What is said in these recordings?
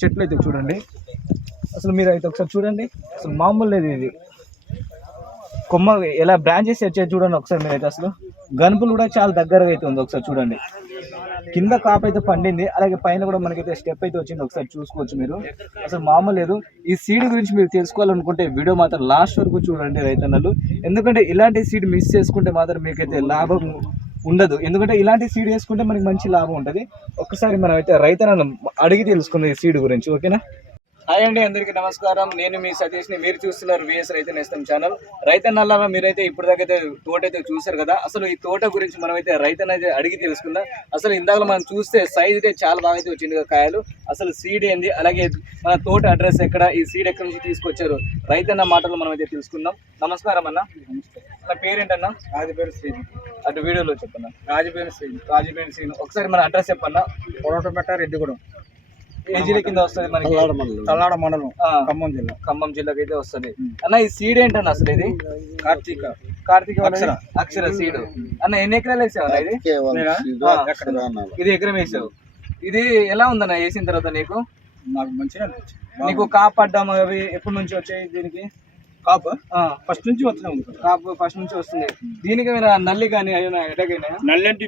చెట్లు అయితే చూడండి, అసలు మీరు అయితే ఒకసారి చూడండి, అసలు మామూలు లేదు ఇది. కొమ్మ ఎలా బ్రాంచెస్ వచ్చాయి చూడండి ఒకసారి మీరైతే. అసలు గనుపులు కూడా చాలా దగ్గరగా అయితే ఉంది, ఒకసారి చూడండి. కింద కాపు అయితే పండింది, అలాగే పైన కూడా మనకైతే స్టెప్ అయితే వచ్చింది, ఒకసారి చూసుకోవచ్చు మీరు. అసలు మామూలు లేదు. ఈ సీడ్ గురించి మీరు తెలుసుకోవాలనుకుంటే వీడియో మాత్రం లాస్ట్ వరకు చూడండి రైతన్నలు, ఎందుకంటే ఇలాంటి సీడ్ మిస్ చేసుకుంటే మాత్రం మీకైతే లాభం ఉండదు. ఎందుకంటే ఇలాంటి సీడ్ వేసుకుంటే మనకి మంచి లాభం ఉంటుంది. ఒక్కసారి మనం అయితే రైతన్నను అడిగి తెలుసుకుందాం ఈ సీడ్ గురించి, ఓకేనా? హాయ్ అండి, అందరికీ నమస్కారం. నేను మీ సతీష్ని, మీరు చూస్తున్నారు విఎస్ రైతు నేస్తం ఛానల్. రైతన్నలారా మీరైతే ఇప్పటిదాకైతే తోట అయితే చూసారు కదా. అసలు ఈ తోట గురించి మనం అయితే రైతన్నైతే అడిగి తెలుసుకుందాం. అసలు ఇందాక మనం చూస్తే సైజ్ అయితే చాలా బాగా అయితే వచ్చింది కాయలు. అసలు సీడ్ ఏంది, అలాగే మన తోట అడ్రస్ ఎక్కడ, ఈ సీడ్ ఎక్కడి నుంచి తీసుకొచ్చారు, రైతన్న మాటలు మనం అయితే తెలుసుకుందాం. నమస్కారం అన్న, నా పేరేంటన్నా? రాజపేరు శ్రీను. అటు వీడియోలో చెప్పన్నా. రాజపేరు శ్రీను. రాజపేరు శ్రీను. ఒకసారి మన అడ్రస్ చెప్పన్నా. పొడవటపేట, రెడ్డిగూడెం. ఏ జిల్లా కింద వస్తుంది మనకి? తల్లాడ మండలం, ఖమ్మం జిల్లా. ఖమ్మం జిల్లాకి అయితే వస్తుంది అన్న. ఈ సీడ్ ఏంటన్నా అసలు? ఇది కార్తీక అక్షర సీడ్ అన్న. ఎన్ని ఎకరాలు వేసావు అన్న ఇది? ఇది ఎకరం వేసావు. ఇది ఎలా ఉందన్న వేసిన తర్వాత నీకు? నాకు మంచిగా నీకు కాపు పడ్డాము అవి ఎప్పటి నుంచి వచ్చాయి దీనికి? కాపు ఫస్ట్ నుంచి వస్తున్నాం. కాపు ఫస్ట్ నుంచి వస్తుంది. దీనికి ఏమైనా నల్లి కానీ అయినా ఎటకైనా? నల్లి అంటే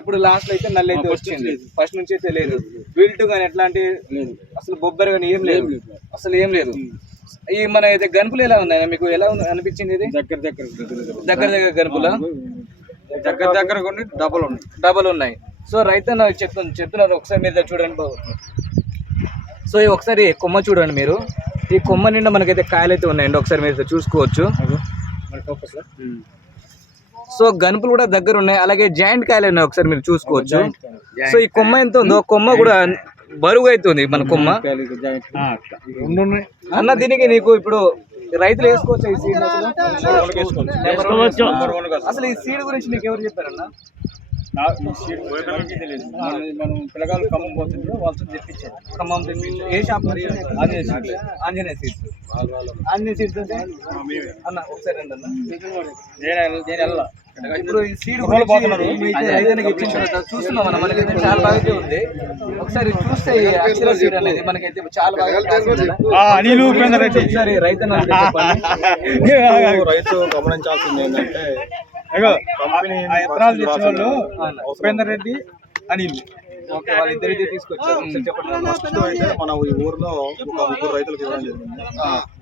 ఇప్పుడు లాస్ట్ అయితే నల్లి అయితే వచ్చింది, ఫస్ట్ నుంచి అయితే లేదు. విల్ట్ కానీ ఎట్లాంటి లేదు, అసలు బొబ్బర్ కానీ ఏం లేదు, అసలు ఏం లేదు. ఈ మన అయితే గనుపులు ఎలా ఉన్నాయి మీకు? ఎలా అనిపించింది ఇది? దగ్గర గనుపులా దగ్గర కొన్ని డబల్ ఉన్నాయి. సో రైతు చెప్తున్నారు, ఒకసారి మీద చూడండి బాబు. సో ఈ ఒకసారి కొమ్మ చూడండి మీరు. ఈ కొమ్మ నిండా మనకైతే కాయలు అయితే ఉన్నాయండి, ఒకసారి మీరు చూసుకోవచ్చు. సో గనుపులు కూడా దగ్గర ఉన్నాయి, అలాగే జాయింట్ కాయలు ఉన్నాయి, ఒకసారి మీరు చూసుకోవచ్చు. సో ఈ కొమ్మ ఎంత ఉందో, కొమ్మ కూడా బరువు అవుతుంది మన కొమ్మ అన్న. దీనికి నీకు ఇప్పుడు రైతులు వేసుకోవచ్చు ఈ సీడ్? అసలు ఈ సీడ్ గురించి నీకు ఎవరు చెప్పారన్నా? మనం పిల్లగాలు ఖమ్మం పోతుంటే వాళ్ళతో తెప్పించారు. ఖమ్మం ఏ shop? Anjaneya seeds. Anjaneya seeds అంటే అన్న ఒకసారి రండి అన్న. ఇప్పుడు ఈ సీడ్ రైతునికి ఇచ్చిన తర్వాత చూస్తున్నాం మనం, మనకైతే చాలా బాగా ఉంది. ఒకసారి చూస్తే ఈ అక్షర సీడ్ అనేది మనకైతే చాలా బాగా. ఒకసారి రైతు గమనించాల్సింది ఏంటంటే, ఉపేందర్ రెడ్డి, అనిల్, ఓకే, వాళ్ళిద్దరికి తీసుకొచ్చారు. ఫస్ట్ అయితే మన ఈ ఊర్లో ఒక ముగ్గురు రైతులకు ఇవ్వడం జరిగింది.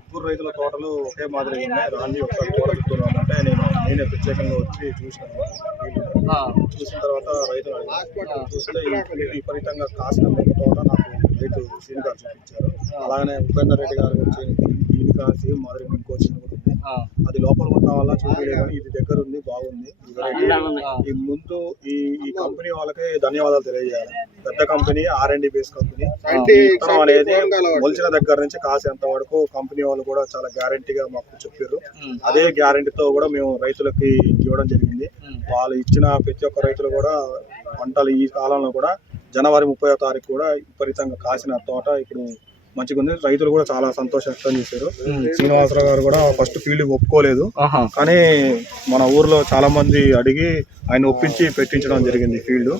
ముగ్గురు రైతుల తోటలు ఒకే మాదిరి ఉన్నాయి. రాండి ఒకసారి తోట పెట్టుకున్నామంటే నేనే ప్రత్యేకంగా వచ్చి చూసిన తర్వాత రైతులు చూస్తే విపరీతంగా కాసిన తోట నాకు రైతు శ్రీను గారు చూపించారు. అలాగనే ఉపేందర్ రెడ్డి గారు వచ్చి దీనికా సేమ్ మాదిరి ఇంకో చిన్న ఉంది, అది లోపల ఉండటం వల్ల చూపించలేదు, కానీ ఇది దగ్గర ఉంది, బాగుంది. ఈ ముందు ఈ కంపెనీ వాళ్ళకి ధన్యవాదాలు తెలియజేయాలి. పెద్ద కంపెనీ, R&D బేస్ కంపెనీ. విత్తనం అనేది మొలిచిన దగ్గర నుంచి కాసేంత వరకు కంపెనీ వాళ్ళు కూడా చాలా గ్యారంటీగా మాకు చెప్పారు. అదే గ్యారంటీతో కూడా మేము రైతులకి ఇవ్వడం జరిగింది. వాళ్ళు ఇచ్చిన ప్రతి ఒక్క రైతులు కూడా పంటలు ఈ కాలంలో కూడా జనవరి 30వ తారీఖు కూడా విపరీతంగా కాసిన తోట ఇప్పుడు మంచిగా ఉంది. రైతులు కూడా చాలా సంతోషం వ్యక్తం చేశారు. శ్రీనివాసరావు గారు కూడా ఫస్ట్ ఫీల్డ్ ఒప్పుకోలేదు, కానీ మన ఊర్లో చాలా మంది అడిగి ఆయన ఒప్పించి పెట్టించడం జరిగింది ఫీల్డ్.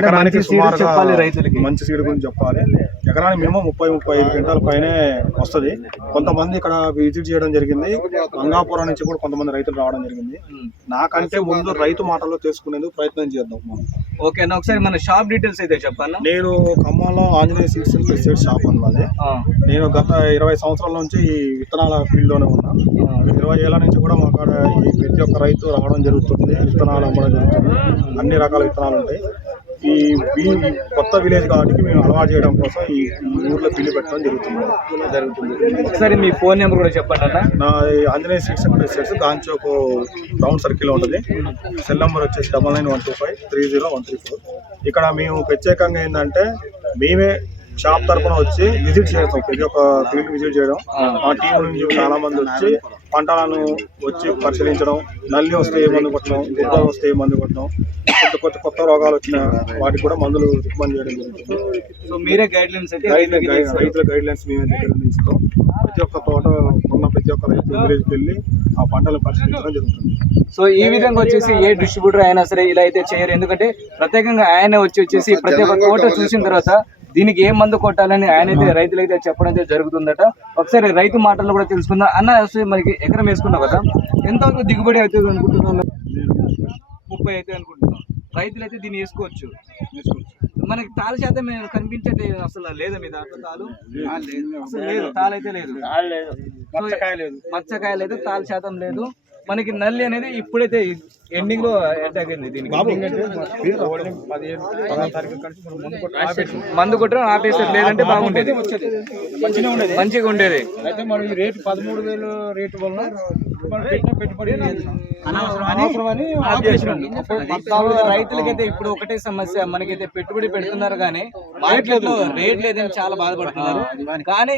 ఎకరానికి సుమారుగా మంచి సీడ్ గురించి చెప్పాలి. ఎకరానికి మినిమం 30-35 క్వింటాల పైనే వస్తుంది. కొంతమంది ఇక్కడ విజిట్ చేయడం జరిగింది, గంగాపురం నుంచి కూడా కొంతమంది రైతులు రావడం జరిగింది. నాకంటే ముందు రైతు మాటల్లో తెలుసుకునేందుకు ప్రయత్నం చేద్దాం మనం. ఓకే, ఒకసారి మన షాప్ డీటెయిల్స్ అయితే చెప్పాలి. నేను ఖమ్మంలో Anjaneya seeds and pesticides shop అన్నది. నేను గత 20 సంవత్సరాల నుంచి ఈ విత్తనాల ఫీల్డ్ లోనే ఉన్నా. 20 ఏళ్ల నుంచి కూడా మా కాడ ఈ ప్రతి ఒక్క రైతు రావడం జరుగుతుంది, విత్తనాలు అమ్మడం జరుగుతుంది. అన్ని రకాల విత్తనాలు ఉంటాయి. ఈ కొత్త విలేజ్ కాబట్టి మేము అలవాటు చేయడం కోసం ఈ ఊర్లో ఫీల్డ్ పెట్టడం జరుగుతుంది. ఒకసారి మీ ఫోన్ నెంబర్ కూడా చెప్పండి అన్న. నా ఆంజనేయ సీడ్స్ అండ్ పెస్టిసైడ్స్ గాంచోక్ రౌండ్ సర్కిల్ ఉంటుంది. సెల్ నెంబర్ వచ్చేసి 9912530134. ఇక్కడ మేము ప్రత్యేకంగా ఏంటంటే మేమే షాప్ తరఫున వచ్చి విజిట్ చేస్తాం, ప్రతి ఒక్క ఫీల్డ్ విజిట్ చేయడం. మా టీం నుంచి చాలా మంది వచ్చి పంటలను వచ్చి పరిశీలించడం, నల్లి వస్తే ఏ మందు కొట్టడం, గుడ్డ వస్తే ఏ మందు కొట్టడం, కొత్త రోగాలు వచ్చిన వాటికి కూడా మందులు రికమెండ్ చేయడం జరుగుతుంది. సో మీరే గైడ్ లైన్స్ అయితే రైతుల గైడ్ లైన్స్ మేమే దగ్గర ఇస్తాం. ప్రతి ఒక్క తోట ఉన్న ప్రతి ఒక్క రైతు విలేజ్కి వెళ్ళి ఆ పంటలు పరిశీలించడం జరుగుతుంది. సో ఈ విధంగా వచ్చేసి ఏ డిస్ట్రిబ్యూటర్ అయినా సరే ఇలా అయితే చేయరు, ఎందుకంటే ప్రత్యేకంగా ఆయన వచ్చేసి ప్రతి ఒక్క తోట చూసిన తర్వాత దీనికి ఏ మందు కొట్టాలని ఆయన అయితే రైతులైతే చెప్పడం అయితే జరుగుతుందట. ఒకసారి రైతు మాటల్లో కూడా తెలుసుకుందాం. అన్న అసలు మనకి ఎకరం వేసుకున్నావు కదా, ఎంత దిగుబడి అవుతుంది అనుకుంటున్నాం? 30 అయితే అనుకుంటున్నాం. రైతులు అయితే దీన్ని వేసుకోవచ్చు. మనకి తాళ శాతం కనిపించే అసలు లేదా మీ దాంట్లో తాలు? అసలు లేదు, తాళైతే లేదు, మచ్చకాయ లేదు, తాళ శాతం లేదు. మనకి నల్లి అనేది ఇప్పుడైతే ఎండింగ్ లో అటాక్ అయింది. దీనికి మందు కొట్టడం ఆపేసారు, లేదంటే బాగుండేది, మంచిగా ఉండేది. అయితే మనం ఈ రేటు 13,000 రేటు వల్ల పెట్టుబడి రైతులకైతే ఇప్పుడు ఒకటే సమస్య, మనకైతే పెట్టుబడి పెడుతున్నారు కానీ మార్కెట్ లో రేట్ లేదని చాలా బాధపడుతున్నారు. కానీ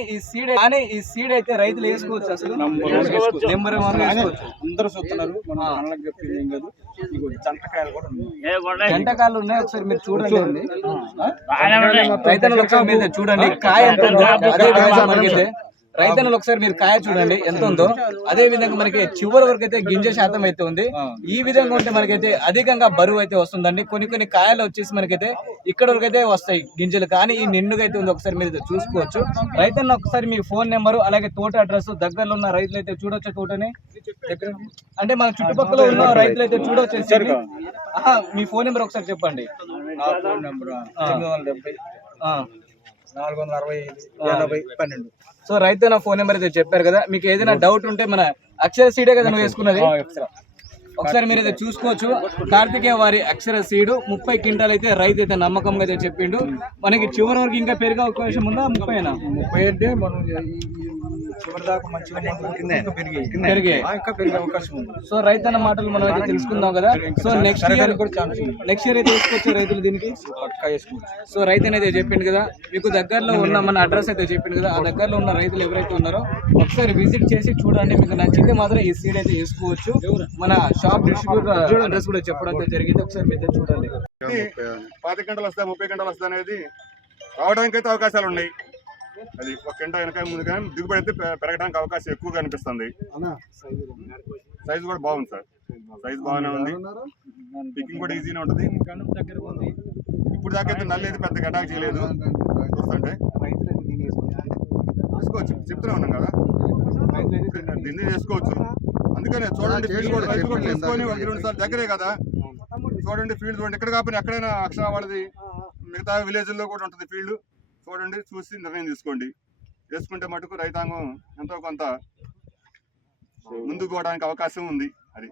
ఈ సీడ్ అయితే రైతులు వేసుకోవచ్చు. అసలు నెంబర్ 1 వేసుకోవచ్చు. అందరూ చూస్తున్నారు. మన కళ్ళకి చెప్పింది ఏం కాదు. జంటకాయలు కూడా ఉన్నాయి. జంటకాయలు ఉన్నాయి, ఒకసారి మీరు చూడండి. రైతులు ఒకసారి మీరు చూడండి కాయ ఎంత ఉందో. అదే విధంగా మనకైతే రైతులు ఒకసారి మీరు కాయ చూడండి ఎంత ఉందో. అదే విధంగా మనకి చివరి వరకు అయితే గింజ శాతం అయితే ఉంది. ఈ విధంగా ఉంటే మనకైతే అధికంగా బరువు అయితే వస్తుందండి. కొన్ని కాయలు వచ్చేసి మనకైతే ఇక్కడ వరకు అయితే వస్తాయి గింజలు, కానీ ఈ నిండుగా అయితే ఉంది. ఒకసారి మీరు చూసుకోవచ్చు. రైతులను ఒకసారి మీ ఫోన్ నెంబరు అలాగే తోట అడ్రస్, దగ్గరలో ఉన్న రైతులు అయితే చూడొచ్చు. తోటని అంటే మన చుట్టుపక్కల ఉన్న రైతులు అయితే చూడొచ్చు. మీ ఫోన్ నెంబర్ ఒకసారి చెప్పండి. నా ఫోన్ నెంబర్ 970 465 80 12. సో రైతు నా ఫోన్ నెంబర్ అయితే చెప్పారు కదా. మీకు ఏదైనా డౌట్ ఉంటే మన అక్షర సీడే కదా నువ్వు వేసుకున్నది, ఒకసారి మీరు అయితే చూసుకోవచ్చు. కార్తికేయ వారి అక్షర సీడు 30 క్వింటాల్ అయితే రైతు అయితే నమ్మకంగా అయితే చెప్పిండు. మనకి చివరి వరకు ఇంకా పెరిగే అవకాశం ఉందా? 30 అంటే మనం చివరి దాకా మంచిగా పెరిగే అవకాశం ఉంది. సో రైతు అన్న మాటలు మనం అయితే తెలుసుకుందాం కదా. సో నెక్స్ట్ ఇయర్ అయితే వేసుకోవచ్చు రైతులు దీనికి. సో రైతు అనేది చెప్పిండు కదా, మీకు దగ్గరలో ఉన్న మన అడ్రస్ అయితే చెప్పిండు కదా. ఆ దగ్గరలో ఉన్న రైతులు ఎవరైతే ఉన్నారో ఒకసారి విజిట్ చేసి చూడండి. మీకు నచ్చితే మాత్రం ఈ సీడ్ అయితే వేసుకోవచ్చు. మన షాప్ డిస్ట్రిబ్యూటర్ అడ్రస్ కూడా చెప్పడం అయితే జరిగింది. ఒకసారి మీరు చూడండి. 10 గంటలు వస్తాయి, 30 గంటలు వస్తాయి అనేది రావడానికి అయితే అవకాశాలు ఉన్నాయి. అది ఒక గంట వెనక ముందు కానీ దిగుబడి అయితే పెరగడానికి అవకాశం ఎక్కువగా అనిపిస్తుంది. సైజు కూడా బాగుంది సార్, సైజు బాగానే ఉంది. పికింగ్ కూడా ఈజీనే ఉంటుంది. ఇప్పుడు దాకా అయితే నల్లి అయితే పెద్ద అటాక్ చేయలేదు. చూస్తుంటే తీసుకోవచ్చు, చెప్తూనే ఉన్నాం కదా, దీన్ని చేసుకోవచ్చు. అందుకనే చూడండి, ఫీల్డ్ కూడా రైతు కూడా చేసుకొని 1-2 సార్లు దగ్గరే కదా. చూడండి ఫీల్డ్ చూడండి, ఎక్కడ కాకపోయినా ఎక్కడైనా అక్షర వాళ్ళది మిగతా విలేజ్ల్లో కూడా ఉంటుంది ఫీల్డ్. చూడండి, చూసి నిర్ణయం తీసుకోండి. వేసుకుంటే మటుకు రైతాంగం ఎంతో కొంత ముందుకు పోవడానికి అవకాశం ఉంది. అది